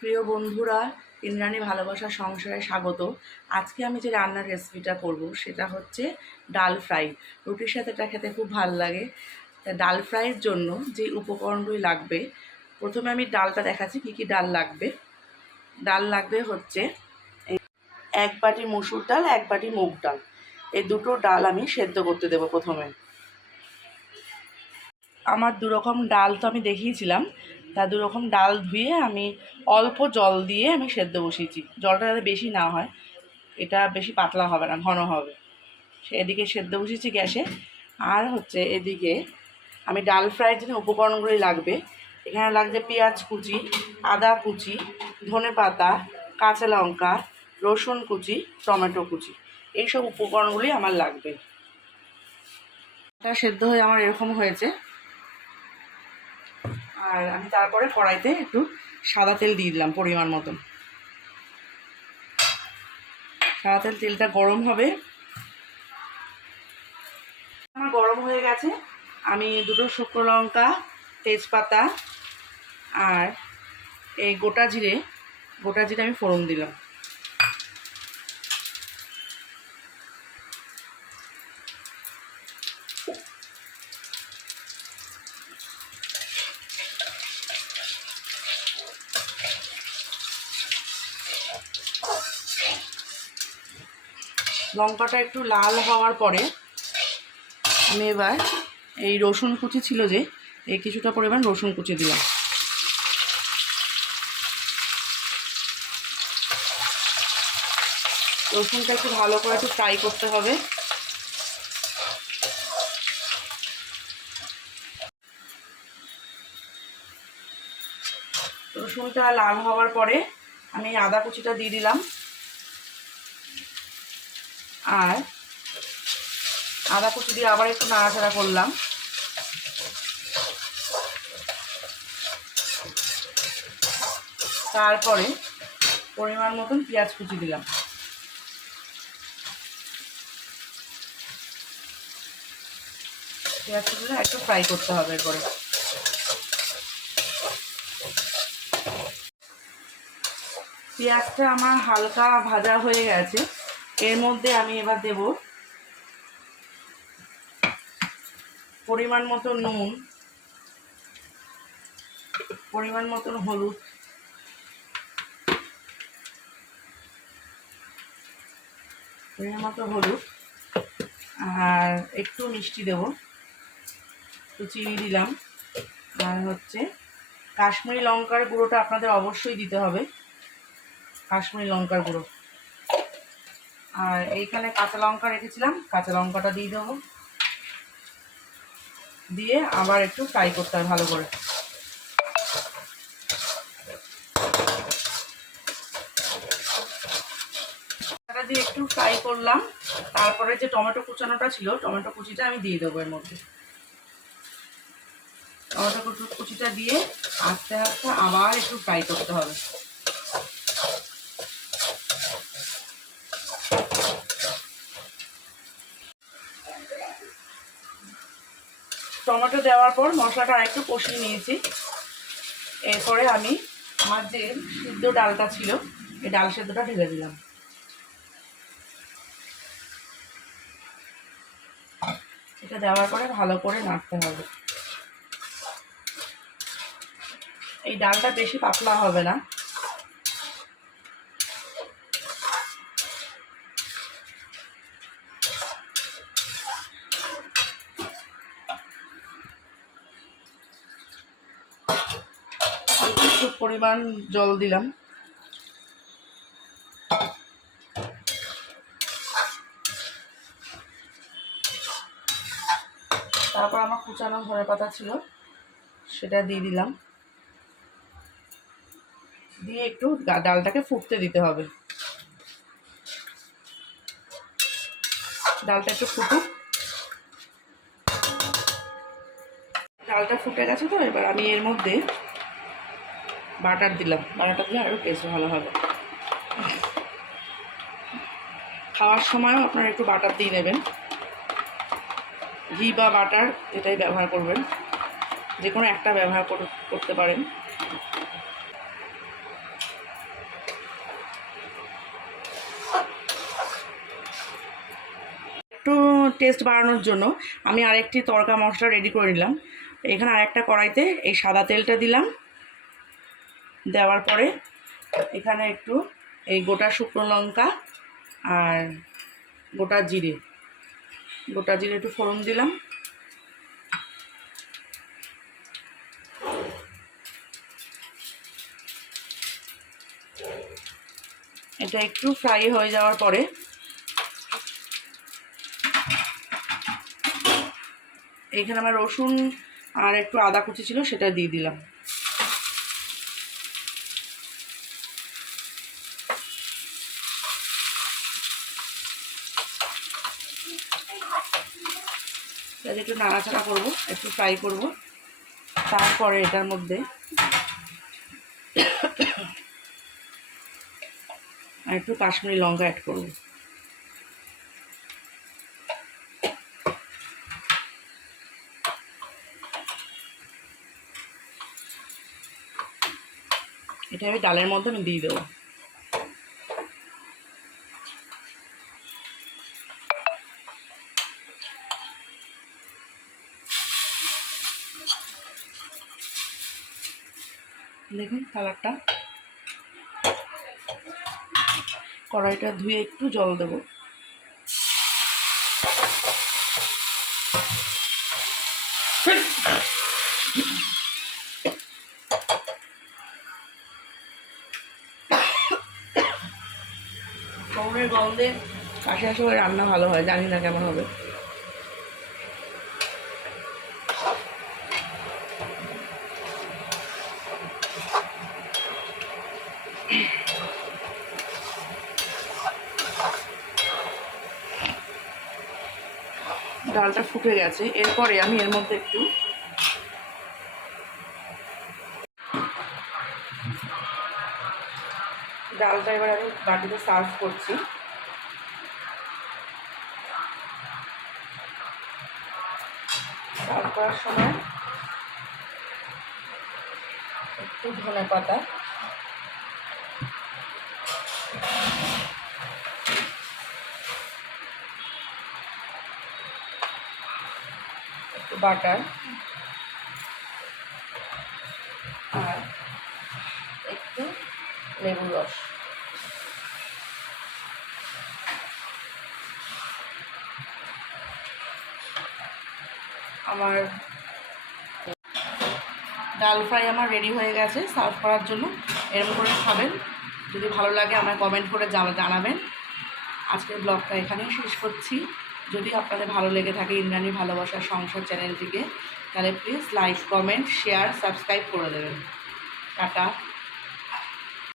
প্রিয় বন্ধুরা, ইন্দ্রাণী ভালোবাসা সংসারে স্বাগত। আজকে আমি যে রান্নার রেসিপিটা করব সেটা হচ্ছে ডাল ফ্রাই। রুটির সাথে এটা খেতে খুব ভালো লাগে। তা ডাল ফ্রাইয়ের জন্য যে উপকরণগুলি লাগবে, প্রথমে আমি ডালটা দেখাচ্ছি কী কী ডাল লাগবে। ডাল লাগবে হচ্ছে 1 বাটি মসুর ডাল, 1 বাটি মুগ ডাল। এই দুটো ডাল আমি সেদ্ধ করতে দেবো প্রথমে। আমার দুরকম ডাল তো আমি দেখিয়েছিলাম, তা দুরকম ডাল ধুয়ে আমি অল্প জল দিয়ে আমি সেদ্ধ বসিয়েছি। জলটা যাতে বেশি না হয়, এটা বেশি পাতলা হবে না, ঘন হবে। এদিকে সেদ্ধ বসিয়েছি গ্যাসে। আর হচ্ছে এদিকে আমি ডাল ফ্রাইয়ের জন্য উপকরণগুলি লাগবে। এখানে লাগছে পেঁয়াজ কুচি, আদা কুচি, ধনেপাতা, কাঁচা লঙ্কা, রসুন কুচি, টমেটো কুচি। এইসব উপকরণগুলি আমার লাগবে। এটা সেদ্ধ হয়ে আমার এরকম হয়েছে। আর আমি তারপরে কড়াইতে একটু সাদা তেল দিয়ে দিলাম পরিমাণ মতন। সাদা তেলটা গরম হবে। আমার গরম হয়ে গেছে। আমি দুটো শুকনো লঙ্কা, তেজপাতা আর এই গোটা জিরে আমি ফোড়ন দিলাম। লঙ্কাটা একটু লাল হওয়ার পরে আমি এবার এই রসুন কুচি ছিল যে, এই কিছুটা পরিমাণ রসুন কুচি দিলাম। রসুনটা একটু ভালো করে একটু ফ্রাই করতে হবে। রসুনটা লাল হওয়ার পরে আমি আদা কুচিটা দিয়ে দিলাম। আর আদা কুচি দিয়ে আবার একটু নাড়াচাড়া করলাম। তারপরে পরিমাণ মতন পেঁয়াজ কুচি দিলাম। পেঁয়াজ কুচিটা একটু ফ্রাই করতে হবে। এরপরে পেঁয়াজটা আমার হালকা ভাজা হয়ে গেছে। এর মধ্যে আমি এবার দেব পরিমাণ মতো নুন, পরিমাণ মতন হলুদ, আর একটু মিষ্টি দেব, একটু চিনি দিলাম। আর হচ্ছে কাশ্মীরি লঙ্কার গুঁড়োটা আপনাদের অবশ্যই দিতে হবে, কাশ্মীরি লঙ্কার গুঁড়ো। আর এইখানে কাঁচা লঙ্কা রেখেছিলাম, কাঁচা লঙ্কাটা দিয়ে দেবো। দিয়ে আবার একটু ফ্রাই করতে হবে ভালো করে। দিয়ে একটু ফ্রাই করলাম। তারপরে যে টমেটো কুচানোটা ছিল, টমেটো কুচিটা আমি দিয়ে দেবো এর মধ্যে। টমেটো কুচিটা দিয়ে আস্তে আস্তে আবার একটু ফ্রাই করতে হবে। টমেটো দেওয়ার পর মশলাটা আরেকটু কষিয়ে নিয়েছি। এরপরে আমি আমার যে সিদ্ধ ডালটা ছিল, এই ডাল সেদ্ধটা ঢেলে দিলাম। এটা দেওয়ার পরে ভালো করে নাড়তে হবে। এই ডালটা বেশি পাতলা হবে না। একটু পরিমাণ জল দিলাম। তারপর আমার কুচানো ধনেপাতা ছিল, সেটা দিয়ে দিলাম। দিয়ে একটু ডালটাকে ফুটতে দিতে হবে। ডালটা একটু ফুটুক। ডালটা ফুটে গেছে তো, এবার আমি এর মধ্যে বাটার দিলাম। বাটারটা দিলে আরও টেস্ট ভালো হবে। খাওয়ার সময়ও আপনারা একটু বাটার দিয়ে নেবেন। ঘি বা বাটার এটাই ব্যবহার করবেন, যে কোনো একটা ব্যবহার করতে পারেন। টেস্ট বাড়ানোর জন্য আমি আরেকটি তড়কা মশলা রেডি করে নিলাম। এখানে আরেকটা কড়াইতে এই সাদা তেলটা দিলাম, দেওয়ার পরে এখানে একটু এই গোটা শুকনো লঙ্কা আর গোটা জিরে একটু ফোড়ন দিলাম। এটা একটু ফ্রাই হয়ে যাওয়ার পরে এইখানে আমার রসুন আর একটু আদা কুচি ছিল, সেটা দিয়ে দিলাম। একটু নাড়াচাড়া করব, একটু ফ্রাই করব। তারপরে এটার মধ্যে একটু কাশ্মীরি লঙ্কা অ্যাড করব। এটা আমি ডালের মধ্যে আমি দিয়ে দেবো। দেখুন কালারটা। কড়াইটা ধুয়ে একটু জল দেবো। শহরের গন্ধে কাশি আসে রান্না ভালো হয়, জানি না কেমন হবে। ডালটা ফুটে গেছে, এরপরে আমি এর মধ্যে একটু ডালটা এবার আমি বাটিতে সার্ভ করছি। সার্ভ করার সময় একটু ধনেপাতা, একটু বাটার আর একটু লেবুর রস। আমার ডাল ফ্রাই আমার রেডি হয়ে গেছে সার্ভ করার জন্য। এরকম করে খাবেন, যদি ভালো লাগে আমায় কমেন্ট করে জানাবেন। আজকের ব্লগটা এখানেই শেষ করছি। যদি আপনাদের ভালো লেগে থাকে ইন্দ্রাণী ভালোবাসার সংসার চ্যানেলটিকে, তাহলে please like, comment, share, subscribe করে দেবেন। টাটা।